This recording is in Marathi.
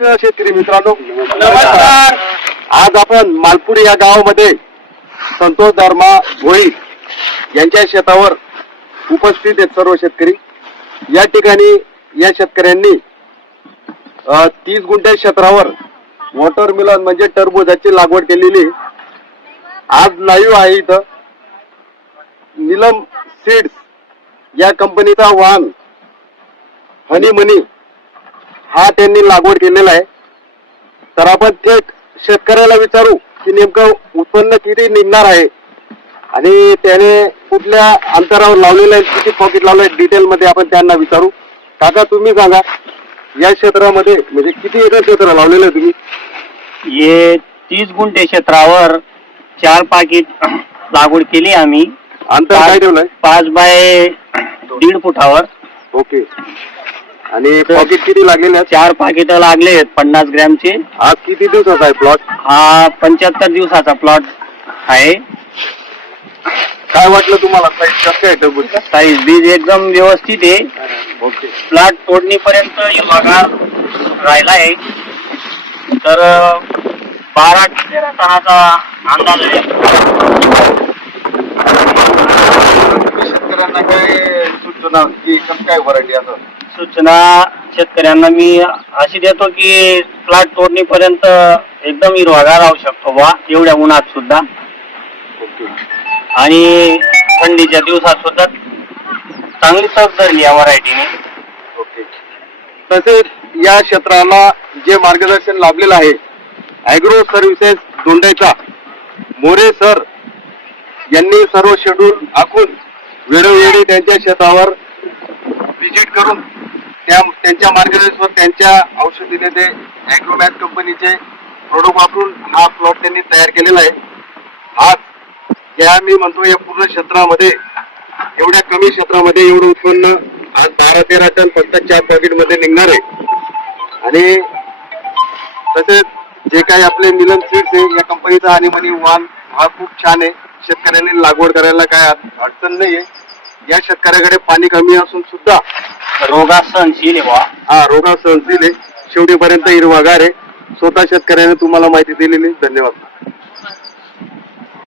शेतकरी मित्रांनो नमस्कार. आज आपण मालपूर या गावामध्ये संतोष धर्मा भोई यांच्या शेतावर उपस्थित आहेत सर्व शेतकरी. या ठिकाणी या शेतकऱ्यांनी 30 गुंठे क्षेत्रावर वॉटरमेलन म्हणजे टरबूजाची लागवड केलेली. आज लाईव्ह आहे इथं नीलम सीड्स या कंपनीचा वाहन हनी मनी हा त्यांनी लागवड केलेला आहे. तर आपण थेट शेतकऱ्याला विचारू की नेमकं उत्पन्न किती निघणार आहे आणि त्याने कुठल्या अंतरावर लावलेलं आहे, किती पॉकेट लावलं आहे, डिटेल मध्ये आपण त्यांना विचारू. काका तुम्ही सांगा, या क्षेत्रामध्ये म्हणजे किती एकर क्षेत्र लावलेलं आहे तुम्ही? ये 30 गुंठे क्षेत्रावर 4 पाकिट लागवड केली आम्ही. अंतर काय ठेवलंय? 5 बाय 1.5 फुटावर. ओके. आणि पॉकेट किती लागलेले आहेत? 4 पाकिट लागले आहेत 50 ग्रॅमचे. हा किती दिवसाचा आहे प्लॉट? हा 75 दिवसाचा प्लॉट आहे. काय वाटलं तुम्हाला साईज कसं आहे टरबूज? साईज बीज एकदम व्यवस्थित आहे. ओके. प्लॉट तोडणीपर्यंत हिरवागार राहिला आहे. तर 12 ते 13 टनाचा अंदाज आहे. शेतकऱ्यांना काय सूचना की कसं काय व्हरायटी असं? सूचना शेतकऱ्यांना मी अशी देतो की प्लॉट तोडणीपर्यंत एकदम हिरवागार राहू शकतो बा एवढ्या उन्हात सुद्धा. ओके. आणि थंडीच्या दिवसात सुद्धा चांगली तग धरली या व्हरायटीने. ओके. तसेच या क्षेत्राला जे मार्गदर्शन लाभलेलं आहे agro services Dondaicha More sir यांनी सर्व शेड्यूल आखून वेळोवेळी त्यांच्या शेतावर व्हिजिट करून त्यांच्या मार्गदर्शनावर त्यांच्या औषधीने ते ॲग्रोमॅथ कंपनीचे प्रोडक्ट वापरून हा प्लॉट त्यांनी तयार केलेला आहे. आज या मी म्हणतो या पूर्ण क्षेत्रामध्ये एवढ्या कमी क्षेत्रामध्ये एवढं उत्पन्न आज 12-13 टन फक्त 4 पॉकेटमध्ये निघणार आहे. आणि तसेच जे काही आपले मिलन सीड्स आहे या कंपनीचा आणि मनी वाहन हा खूप छान आहे. शेतकऱ्यांनी लागवड करायला काय अडचण नाहीये. या शेतकऱ्याकडे पाणी कमी असून सुद्धा रोगास सहनशील आहे बा. हा रोगा सहनशील आहे. शेवटीपर्यंत हिरवागार आहे. स्वतः शेतकऱ्याने तुम्हाला माहिती दिलेली. धन्यवाद.